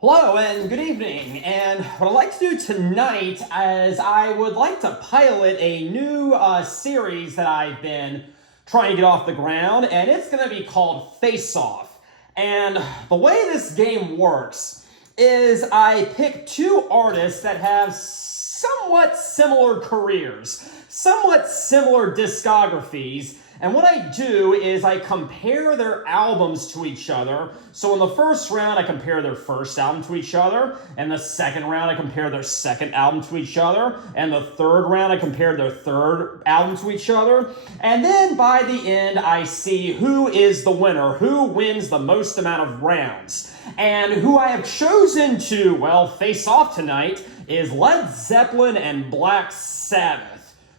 Hello and good evening, and what I'd like to do tonight is I would like to pilot a new series that I've been trying to get off the ground, and it's going to be called Face Off. And the way this game works is I pick two artists that have somewhat similar careers, somewhat similar discographies, and what I do is I compare their albums to each other. So in the first round, I compare their first album to each other. In the second round, I compare their second album to each other. And the third round, I compare their third album to each other. And then by the end, I see who is the winner, who wins the most amount of rounds. And who I have chosen to, face off tonight is Led Zeppelin and Black Sabbath.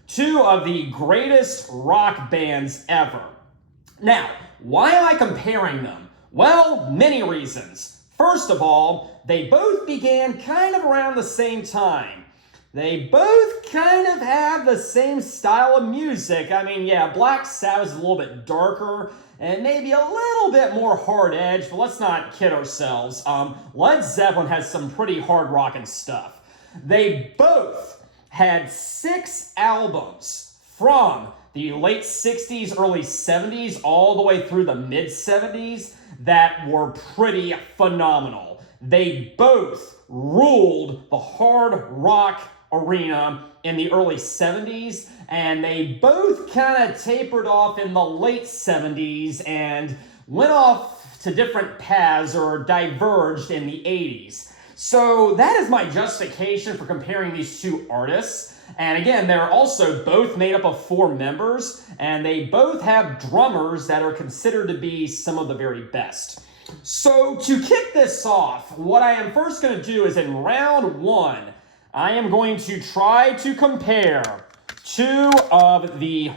Two of the greatest rock bands ever. Now, why am I comparing them? Well, many reasons. First of all, they both began kind of around the same time. They both kind of have the same style of music. I mean, yeah, Black Sabbath is a little bit darker and maybe a little bit more hard-edged, but let's not kid ourselves. Led Zeppelin has some pretty hard rockin' stuff. They both had 6 albums from the late 60s, early 70s, all the way through the mid 70s that were pretty phenomenal. They both ruled the hard rock arena in the early 70s, and they both kind of tapered off in the late 70s and went off to different paths or diverged in the 80s. So that is my justification for comparing these two artists. And again, they're also both made up of 4 members, and they both have drummers that are considered to be some of the very best. So to kick this off, what I am first going to do is in round 1, I am going to try to compare two of the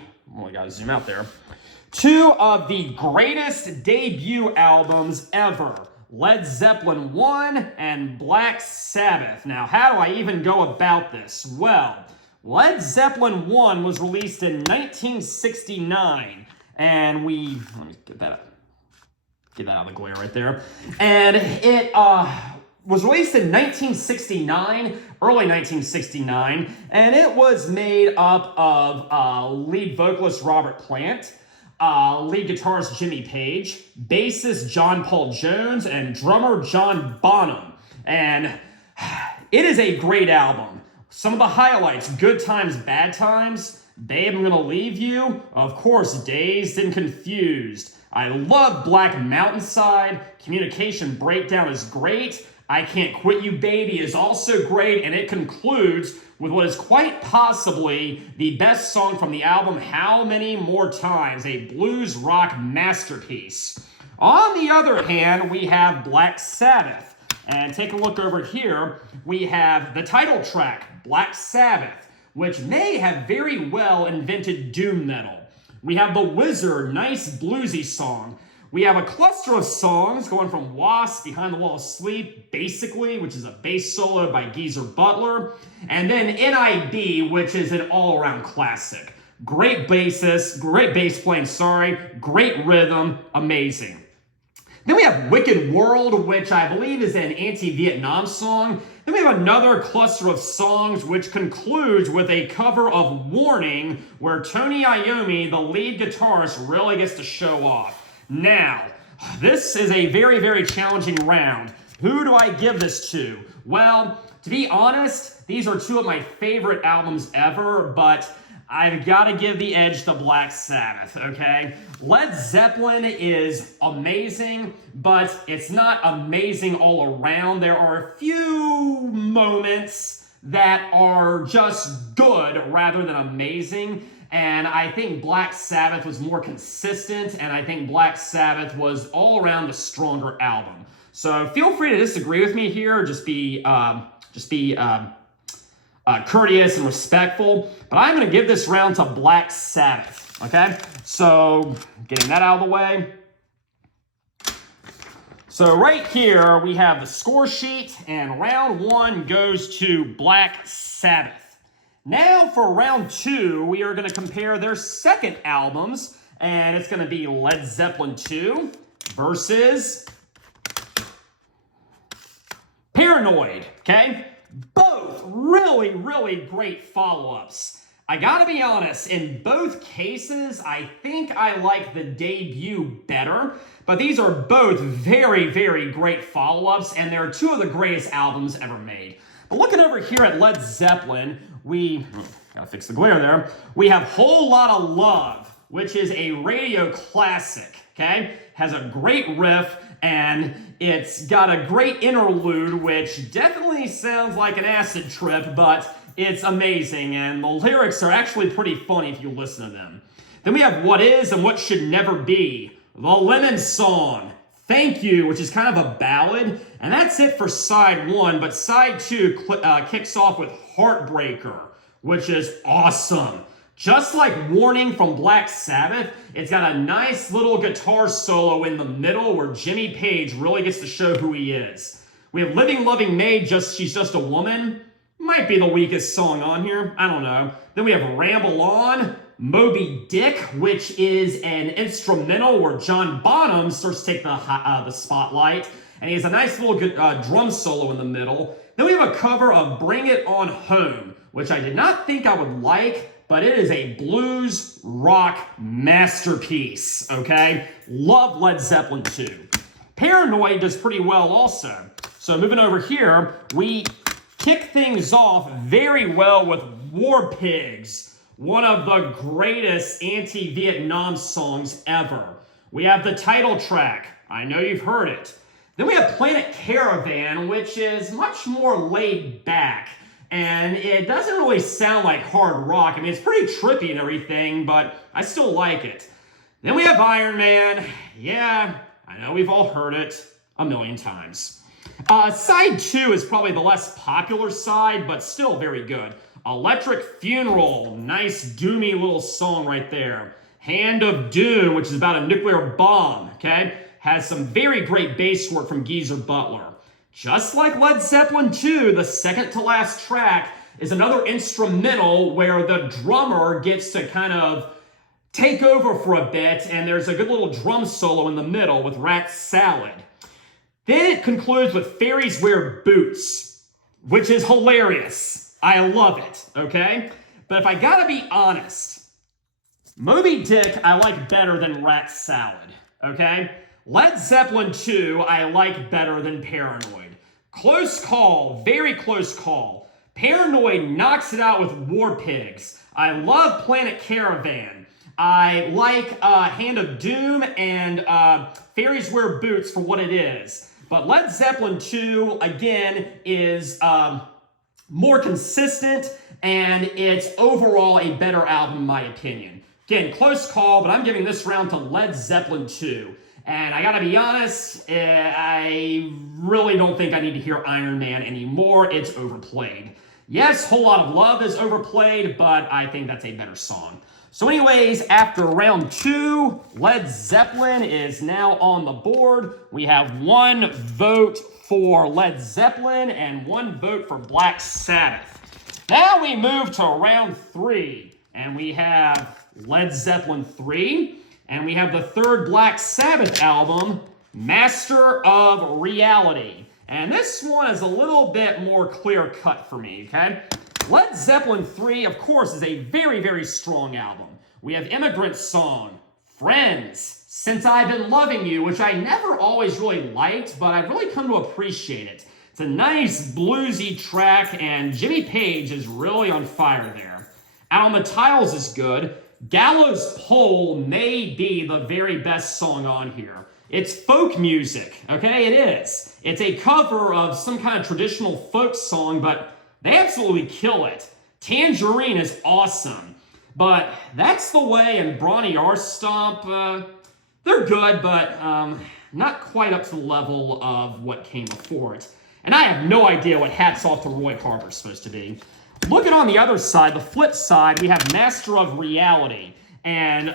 greatest debut albums ever. Led Zeppelin 1 and Black Sabbath. Now, how do I even go about this? Well, Led Zeppelin 1 was released in 1969, and let me get that out of the glare right there. And it was released in 1969, early 1969, and it was made up of lead vocalist Robert Plant, lead guitarist Jimmy Page, bassist John Paul Jones, and drummer John Bonham. And it is a great album. Some of the highlights: Good Times, Bad Times, Babe, I'm Gonna Leave You, of course, Dazed and Confused. I love Black Mountainside. Communication Breakdown is great. I Can't Quit You, Baby is also great, and it concludes with what is quite possibly the best song from the album, How Many More Times, a blues rock masterpiece. On the other hand, we have Black Sabbath. And take a look over here. We have the title track, Black Sabbath, which may have very well invented doom metal. We have The Wizard, nice bluesy song. We have a cluster of songs going from Wasp, Behind the Wall of Sleep, Basically, which is a bass solo by Geezer Butler. And then NIB, which is an all-around classic. Great bassist, great bass playing, great rhythm, amazing. Then we have Wicked World, which I believe is an anti-Vietnam song. Then we have another cluster of songs which concludes with a cover of Warning, where Tony Iommi, the lead guitarist, really gets to show off. Now, this is a very, very challenging round. Who do I give this to? Well, to be honest, these are two of my favorite albums ever, but I've got to give the edge to Black Sabbath, okay? Led Zeppelin is amazing, but it's not amazing all around. There are a few moments that are just good rather than amazing, and I think Black Sabbath was more consistent, and I think Black Sabbath was all around the stronger album. So feel free to disagree with me here. Just be courteous and respectful, but I'm going to give this round to Black Sabbath, okay? So, getting that out of the way. So right here, we have the score sheet, and round 1 goes to Black Sabbath. Now for round 2, we are going to compare their second albums, and it's going to be Led Zeppelin 2 versus Paranoid, okay? Both really, really great follow-ups. I gotta be honest, in both cases, I think I like the debut better, but these are both very, very great follow-ups, and they're two of the greatest albums ever made. But looking over here at Led Zeppelin, gotta fix the glare there, we have Whole Lotta Love, which is a radio classic, okay? Has a great riff, and it's got a great interlude, which definitely sounds like an acid trip, but it's amazing, and the lyrics are actually pretty funny if you listen to them. Then we have What Is and What Should Never Be, The Lemon Song, Thank You, which is kind of a ballad, and that's it for side one, but side two kicks off with Heartbreaker, which is awesome. Just like Warning from Black Sabbath, it's got a nice little guitar solo in the middle where Jimmy Page really gets to show who he is. We have Living Loving May, She's Just a Woman. Might be the weakest song on here. I don't know. Then we have Ramble On, Moby Dick, which is an instrumental where John Bonham starts to take the spotlight. And he has a nice little drum solo in the middle. Then we have a cover of Bring It On Home, which I did not think I would like, but it is a blues rock masterpiece, okay? Love Led Zeppelin 2. Paranoid does pretty well also. So moving over here, we kick things off very well with War Pigs, one of the greatest anti-Vietnam songs ever. We have the title track. I know you've heard it. Then we have Planet Caravan, which is much more laid back. And it doesn't really sound like hard rock. I mean, it's pretty trippy and everything, but I still like it. Then we have Iron Man. Yeah, I know we've all heard it a million times. Side two is probably the less popular side, but still very good. Electric Funeral, nice doomy little song right there. Hand of Doom, which is about a nuclear bomb, okay? Has some very great bass work from Geezer Butler. Just like Led Zeppelin 2, the second to last track is another instrumental where the drummer gets to kind of take over for a bit, and there's a good little drum solo in the middle with Rat Salad. Then it concludes with Fairies Wear Boots, which is hilarious. I love it, okay? But if I gotta be honest, Moby Dick I like better than Rat Salad, okay? Led Zeppelin 2 I like better than Paranoid. Close call, very close call. Paranoid knocks it out with War Pigs. I love Planet Caravan. I like Hand of Doom and Fairies Wear Boots for what it is. But Led Zeppelin 2, again, is more consistent, and it's overall a better album in my opinion. Again, close call, but I'm giving this round to Led Zeppelin 2. And I gotta be honest, I really don't think I need to hear Iron Man anymore. It's overplayed. Yes, Whole Lot of Love is overplayed, but I think that's a better song. So anyways, after round two, Led Zeppelin is now on the board. We have one vote for Led Zeppelin and one vote for Black Sabbath. Now we move to round three, and we have Led Zeppelin 3, and we have the third Black Sabbath album, Master of Reality. And this one is a little bit more clear-cut for me, okay? Led Zeppelin 3, of course, is a very, very strong album. We have Immigrant Song, Friends, Since I've Been Loving You, which I never always really liked, but I've really come to appreciate it. It's a nice bluesy track, and Jimmy Page is really on fire there. Out on the Tiles is good. Gallows Pole may be the very best song on here. It's folk music, okay? It is. It's a cover of some kind of traditional folk song, but they absolutely kill it. Tangerine is awesome. But That's the Way and Brawny R Stomp, they're good, but not quite up to the level of what came before it. And I have no idea what Hats Off to Roy Harper is supposed to be. Looking on the other side, the flip side, we have Master of Reality. And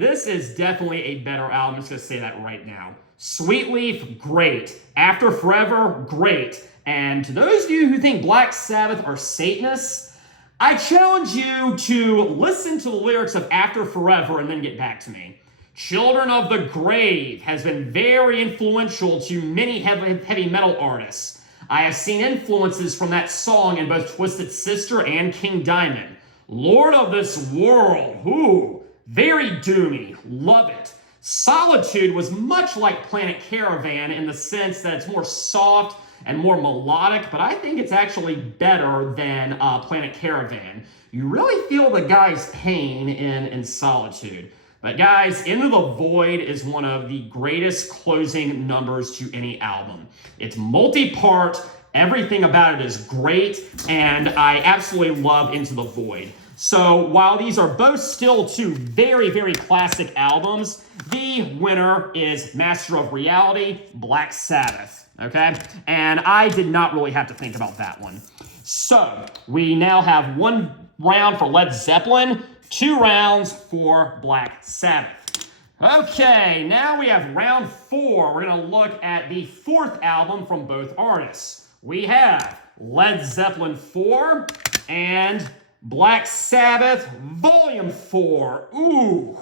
this is definitely a better album. I'm just going to say that right now. Sweet Leaf, great. After Forever, great. And to those of you who think Black Sabbath are Satanists, I challenge you to listen to the lyrics of After Forever and then get back to me. Children of the Grave has been very influential to many heavy metal artists. I have seen influences from that song in both Twisted Sister and King Diamond. Lord of this world, ooh, very doomy, love it. Solitude was much like Planet Caravan in the sense that it's more soft and more melodic, but I think it's actually better than Planet Caravan. You really feel the guy's pain in Solitude. But guys, Into the Void is one of the greatest closing numbers to any album. It's multi-part, everything about it is great, and I absolutely love Into the Void. So while these are both still two very, very classic albums, the winner is Master of Reality, Black Sabbath, okay? And I did not really have to think about that one. So we now have one round for Led Zeppelin, 2 rounds for Black Sabbath. Okay, now we have round 4. We're going to look at the 4th album from both artists. We have Led Zeppelin 4 and Black Sabbath Volume 4. Ooh.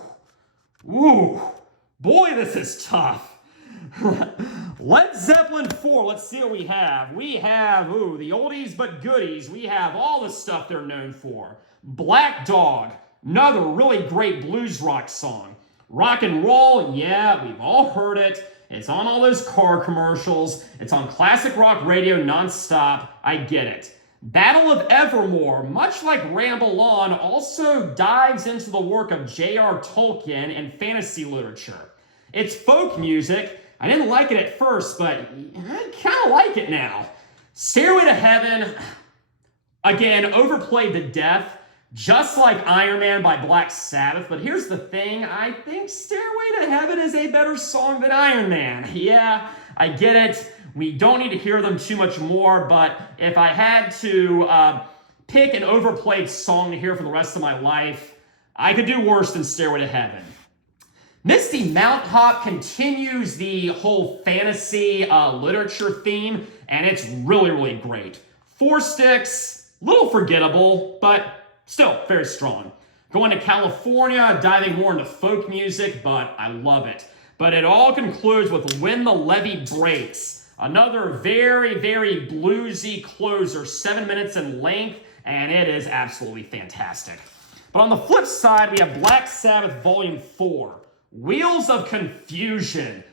Boy, this is tough. Led Zeppelin 4, let's see what we have. We have, the oldies but goodies. We have all the stuff they're known for. Black Dog, another really great blues rock song. Rock and Roll, yeah, we've all heard it. It's on all those car commercials. It's on classic rock radio nonstop. I get it. Battle of Evermore, much like Ramble On, also dives into the work of J.R. Tolkien and fantasy literature. It's folk music. I didn't like it at first, but I kind of like it now. Stairway to Heaven, again, overplayed to death, just like Iron Man by Black Sabbath. But here's the thing, I think Stairway to Heaven is a better song than Iron Man. Yeah, I get it. We don't need to hear them too much more, but if I had to pick an overplayed song to hear for the rest of my life, I could do worse than Stairway to Heaven. Misty Mountain Hop continues the whole fantasy literature theme, and it's really, really great. 4 Sticks, a little forgettable, but still very strong. Going to California, diving more into folk music, but I love it. But it all concludes with When the Levee Breaks, another very, very bluesy closer, 7 minutes in length, and it is absolutely fantastic. But on the flip side, we have Black Sabbath Volume 4. Wheels of Confusion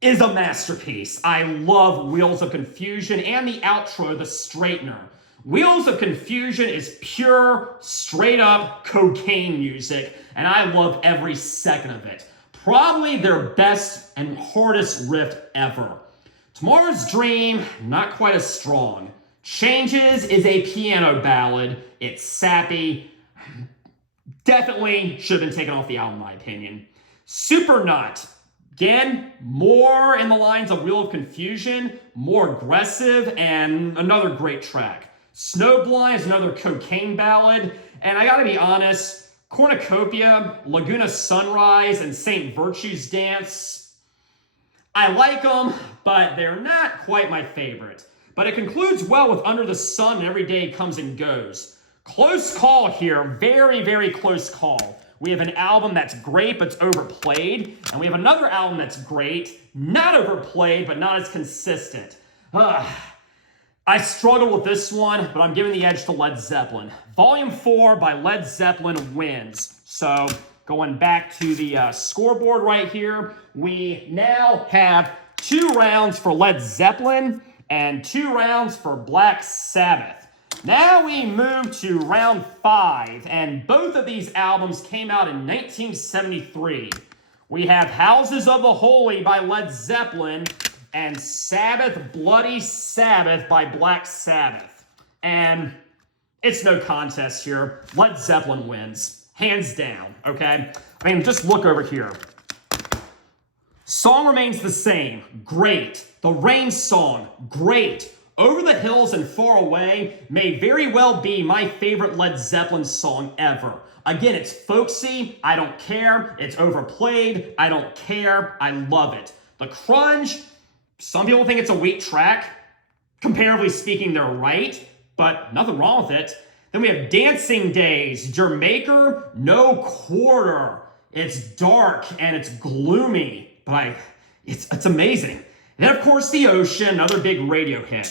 is a masterpiece. I love Wheels of Confusion and the outro, The Straightener. Wheels of Confusion is pure, straight-up cocaine music, and I love every second of it. Probably their best and hardest riff ever. Tomorrow's Dream, not quite as strong. Changes is a piano ballad. It's sappy. Definitely should have been taken off the album, in my opinion. Supernut, again, more in the lines of Wheel of Confusion, more aggressive, and another great track. Snowblind is another cocaine ballad, and I gotta be honest, Cornucopia, Laguna Sunrise, and St. Virtue's Dance, I like them, but they're not quite my favorite. But it concludes well with Under the Sun and Every Day Comes and Goes. Close call here, very, very close call. We have an album that's great, but it's overplayed. And we have another album that's great, not overplayed, but not as consistent. I struggle with this one, but I'm giving the edge to Led Zeppelin. Volume 4 by Led Zeppelin wins. So going back to the scoreboard right here, we now have 2 rounds for Led Zeppelin and 2 rounds for Black Sabbath. Now we move to round 5, and both of these albums came out in 1973. We have Houses of the Holy by Led Zeppelin and Sabbath, Bloody Sabbath by Black Sabbath. And it's no contest here. Led Zeppelin wins, hands down, okay? I mean, just look over here. Song remains the same, great. The Rain song, great. Over the Hills and Far Away may very well be my favorite Led Zeppelin song ever. Again, it's folksy, I don't care. It's overplayed, I don't care. I love it. The Crunge, some people think it's a weak track. Comparatively speaking, they're right, but nothing wrong with it. Then we have Dancing Days, Jamaica, No Quarter. It's dark and it's gloomy, but it's amazing. And then, of course, The Ocean, another big radio hit.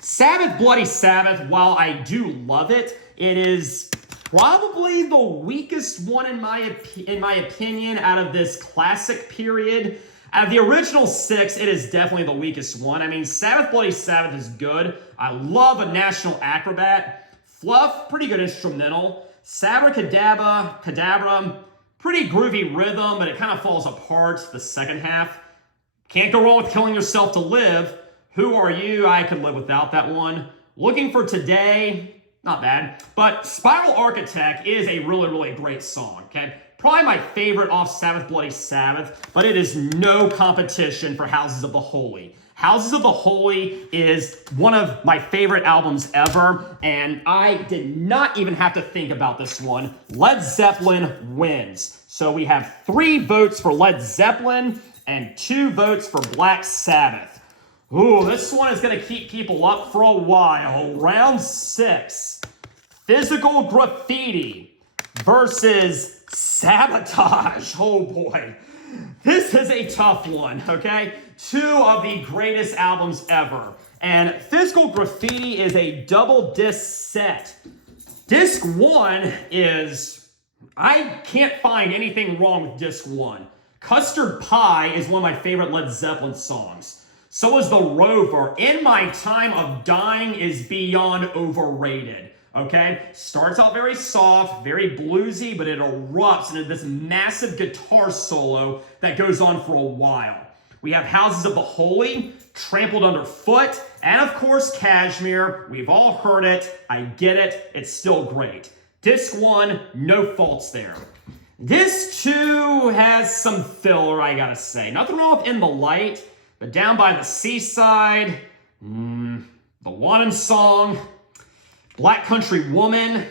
Sabbath, Bloody Sabbath, while I do love it, it is probably the weakest one in my opinion out of this classic period. Out of the original 6, it is definitely the weakest one. I mean, Sabbath, Bloody Sabbath is good. I love A National Acrobat. Fluff, pretty good instrumental. Cadabra, pretty groovy rhythm, but it kind of falls apart the second half. Can't go wrong with Killing Yourself to Live. Who Are You? I could live without that one. Looking for Today, not bad. But Spiral Architect is a really, really great song, okay? Probably my favorite off Sabbath, Bloody Sabbath, but it is no competition for Houses of the Holy. Houses of the Holy is one of my favorite albums ever, and I did not even have to think about this one. Led Zeppelin wins. So we have 3 votes for Led Zeppelin and 2 votes for Black Sabbath. Ooh, this one is going to keep people up for a while. Round 6. Physical Graffiti versus Sabotage. Oh boy. This is a tough one, okay? 2 of the greatest albums ever. And Physical Graffiti is a double disc set. Disc 1 is, I can't find anything wrong with disc 1. Custard Pie is one of my favorite Led Zeppelin songs. So is The Rover. In My Time of Dying is beyond overrated. Okay, starts out very soft, very bluesy, but it erupts into this massive guitar solo that goes on for a while. We have Houses of the Holy, Trampled Underfoot, and of course Kashmir. We've all heard it. I get it. It's still great. Disc 1, no faults there. Disc 2 has some filler, I gotta say. Nothing wrong with In the Light, but Down by the Seaside, The Wanted Song, Black Country Woman,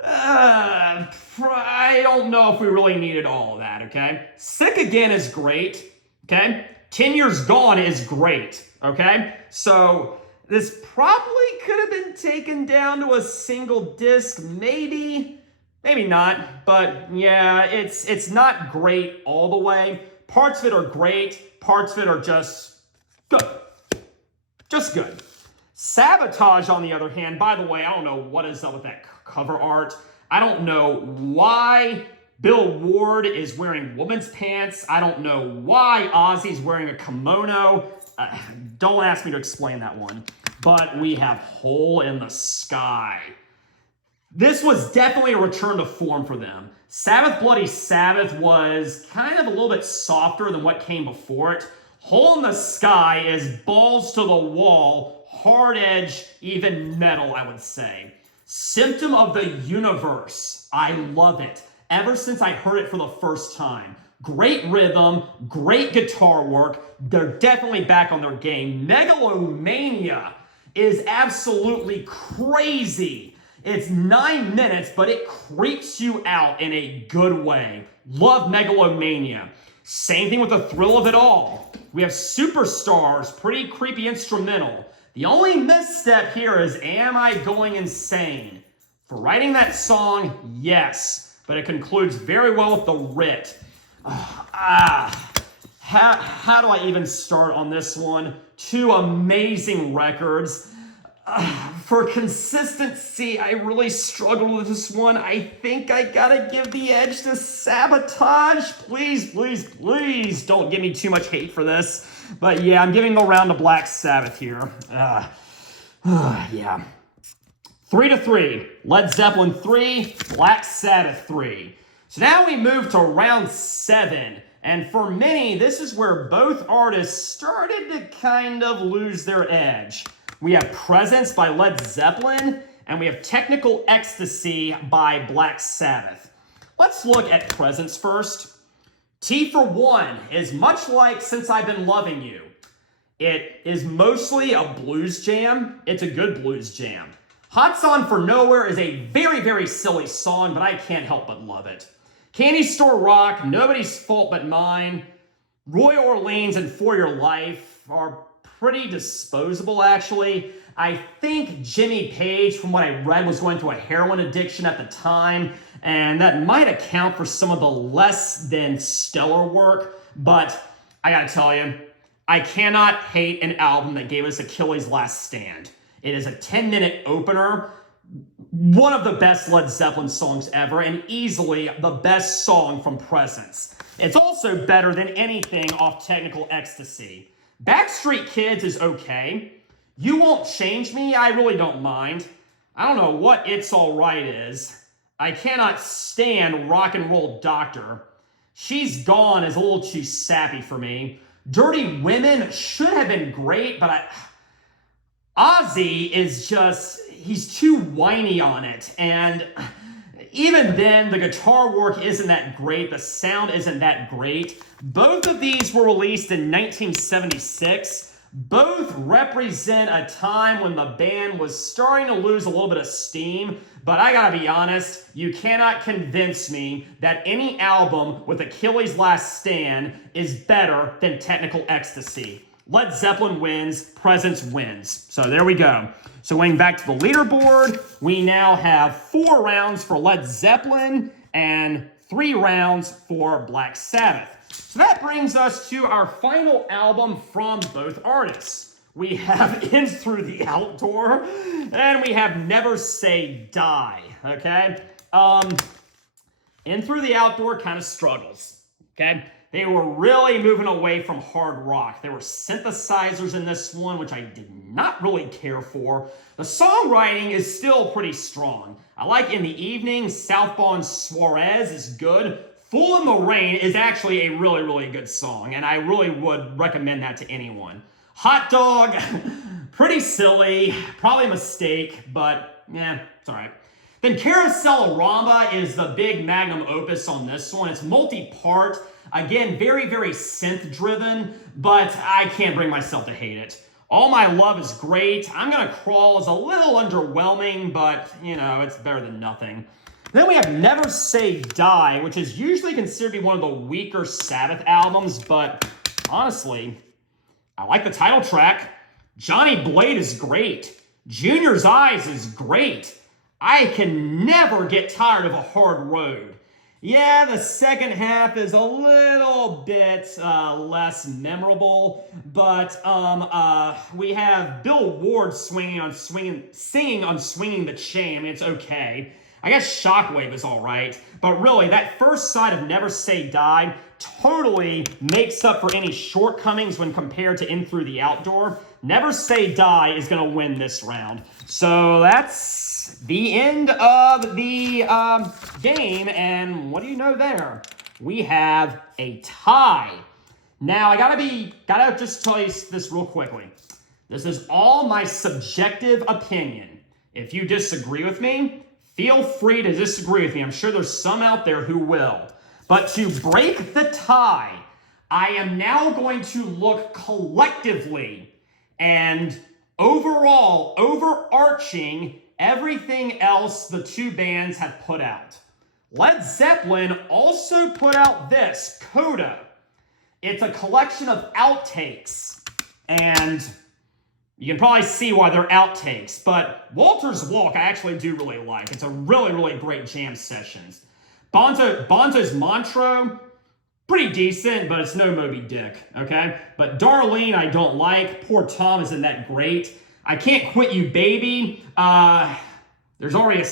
I don't know if we really needed all of that, okay? Sick Again is great, okay? 10 Years Gone is great, okay? So this probably could have been taken down to a single disc, maybe not, but yeah, it's not great all the way. Parts of it are great, parts of it are just good. Just good. Sabotage, on the other hand, by the way, I don't know what is up with that cover art. I don't know why Bill Ward is wearing woman's pants. I don't know why Ozzy's wearing a kimono. Don't ask me to explain that one. But we have Hole in the Sky. This was definitely a return to form for them. Sabbath, Bloody Sabbath was kind of a little bit softer than what came before it. Hole in the Sky is balls to the wall, hard edge, even metal, I would say. Symptom of the Universe. I love it. Ever since I heard it for the first time. Great rhythm, great guitar work. They're definitely back on their game. Megalomania is absolutely crazy. It's 9 minutes, but it creeps you out in a good way. Love Megalomania. Same thing with the thrill of it all. We have Superstars, pretty creepy instrumental. The only misstep here is, am I going insane? For writing that song, yes, but it concludes very well with the writ. How do I even start on this one? 2 amazing records. For consistency, I really struggled with this one. I think I gotta give the edge to Sabotage. Please, please, please don't give me too much hate for this. But yeah, I'm giving the round to Black Sabbath here. Yeah. 3-3. Led Zeppelin 3, Black Sabbath 3. So now we move to round 7. And for many, this is where both artists started to kind of lose their edge. We have Presence by Led Zeppelin, and we have Technical Ecstasy by Black Sabbath. Let's look at Presence first. T for One is much like Since I've Been Loving You. It is mostly a blues jam. It's a good blues jam. Hot Song for Nowhere is a very, very silly song, but I can't help but love it. Candy Store Rock, Nobody's Fault But Mine, Roy Orleans, and For Your Life are pretty disposable, actually. I think Jimmy Page, from what I read, was going through a heroin addiction at the time, and that might account for some of the less than stellar work, but I gotta tell you, I cannot hate an album that gave us Achilles' Last Stand. It is a 10-minute opener, one of the best Led Zeppelin songs ever, and easily the best song from Presence. It's also better than anything off Technical Ecstasy. Backstreet Kids is okay. You Won't Change Me, I really don't mind. I don't know what It's Alright is. I cannot stand Rock and Roll Doctor. She's Gone is a little too sappy for me. Dirty Women should have been great, but Ozzy is just, he's too whiny on it. And even then, the guitar work isn't that great. The sound isn't that great. Both of these were released in 1976. Both represent a time when the band was starting to lose a little bit of steam, but I gotta be honest, you cannot convince me that any album with Achilles' Last Stand is better than Technical Ecstasy. Led Zeppelin wins, Presence wins. So there we go. So going back to the leaderboard, we now have 4 rounds for Led Zeppelin and 3 rounds for Black Sabbath. So that brings us to our final album from both artists. We have In Through the Outdoor, and we have Never Say Die, okay? In Through the Outdoor kind of struggles, okay? They were really moving away from hard rock. There were synthesizers in this one, which I did not really care for. The songwriting is still pretty strong. I like In the Evening, Southpaw and Suarez is good. Fool in the Rain is actually a really, really good song, and I really would recommend that to anyone. Hot Dog, pretty silly, probably a mistake, but yeah, it's all right. Then Carousel-a-Ramba is the big magnum opus on this one. It's multi-part. Again, very, very synth-driven, but I can't bring myself to hate it. All My Love is great. I'm Gonna Crawl is a little underwhelming, but, you know, it's better than nothing. Then we have Never Say Die, which is usually considered to be one of the weaker Sabbath albums, but honestly, I like the title track. Johnny Blade is great. Junior's Eyes is great. I can never get tired of A Hard Road. Yeah, the second half is a little bit less memorable, but we have Bill Ward singing on Swinging the Chain. I mean, it's okay. I guess Shockwave is all right, but really, that first side of Never Say Die totally makes up for any shortcomings when compared to In Through the Outdoor. Never Say Die is going to win this round. So that's the end of the game, and what do you know there? We have a tie. Now, I gotta just tell you this real quickly. This is all my subjective opinion. If you disagree with me, feel free to disagree with me. I'm sure there's some out there who will. But to break the tie, I am now going to look collectively and overall, overarching everything else the two bands have put out. Led Zeppelin also put out this, Coda. It's a collection of outtakes, and you can probably see why they're outtakes, but Walter's Walk I actually do really like. It's a really, really great jam sessions. Bonzo's Montreux, pretty decent, but it's no Moby Dick, okay? But Darlene I don't like. Poor Tom isn't that great. I Can't Quit You Baby. There's already a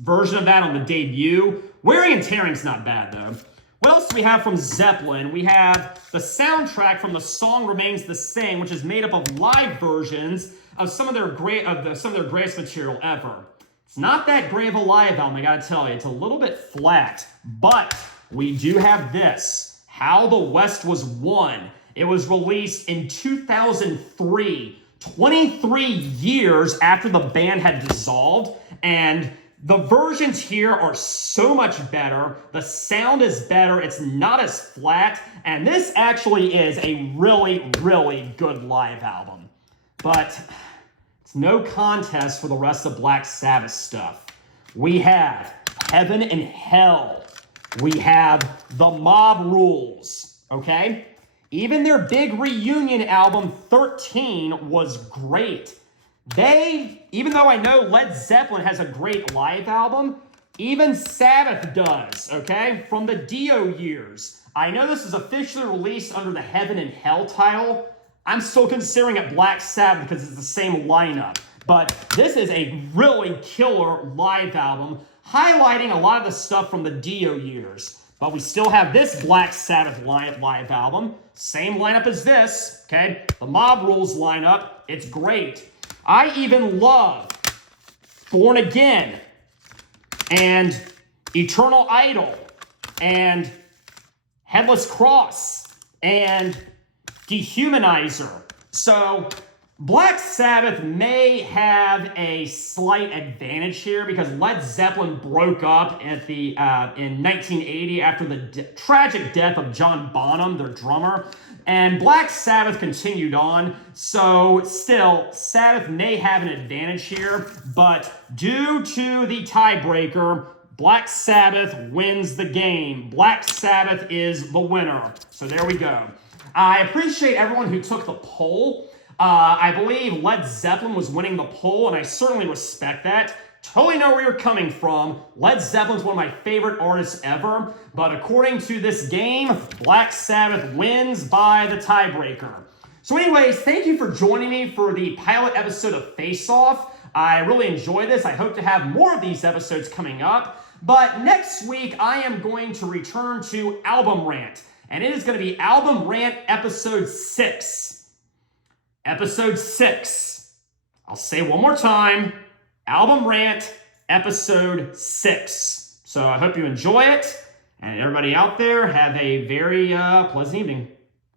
version of that on the debut. Wearing and Tearing's not bad, though. What else do we have from Zeppelin? We have the soundtrack from The Song Remains the Same, which is made up of live versions of some of their greatest material ever. It's not that great of a live album, I gotta tell you. It's a little bit flat, but we do have this, How the West Was Won. It was released in 2003, 23 years after the band had dissolved, and the versions here are so much better. The sound is better. It's not as flat. And this actually is a really, really good live album. But it's no contest for the rest of Black Sabbath stuff. We have Heaven and Hell. We have The Mob Rules, okay? Even their big reunion album, 13, was great. Even though I know Led Zeppelin has a great live album, even Sabbath does, okay? From the Dio years. I know this is officially released under the Heaven and Hell title, I'm still considering it Black Sabbath because it's the same lineup. But this is a really killer live album, highlighting a lot of the stuff from the Dio years. But we still have this Black Sabbath live album. Same lineup as this, okay? The Mob Rules lineup, it's great. I even love Born Again and Eternal Idol and Headless Cross and Dehumanizer. So Black Sabbath may have a slight advantage here because Led Zeppelin broke up at in 1980 after the tragic death of John Bonham, their drummer, and Black Sabbath continued on. So still, Sabbath may have an advantage here, but due to the tiebreaker, Black Sabbath wins the game. Black Sabbath is the winner. So there we go. I appreciate everyone who took the poll. I believe Led Zeppelin was winning the poll, and I certainly respect that. Totally know where you're coming from. Led Zeppelin's one of my favorite artists ever, but according to this game, Black Sabbath wins by the tiebreaker. So anyways, thank you for joining me for the pilot episode of Face Off. I really enjoyed this. I hope to have more of these episodes coming up. But next week, I am going to return to Album Rant, and it is going to be Album Rant Episode 6. Episode 6. I'll say it one more time. Album Rant Episode 6. So I hope you enjoy it. And everybody out there, have a very pleasant evening.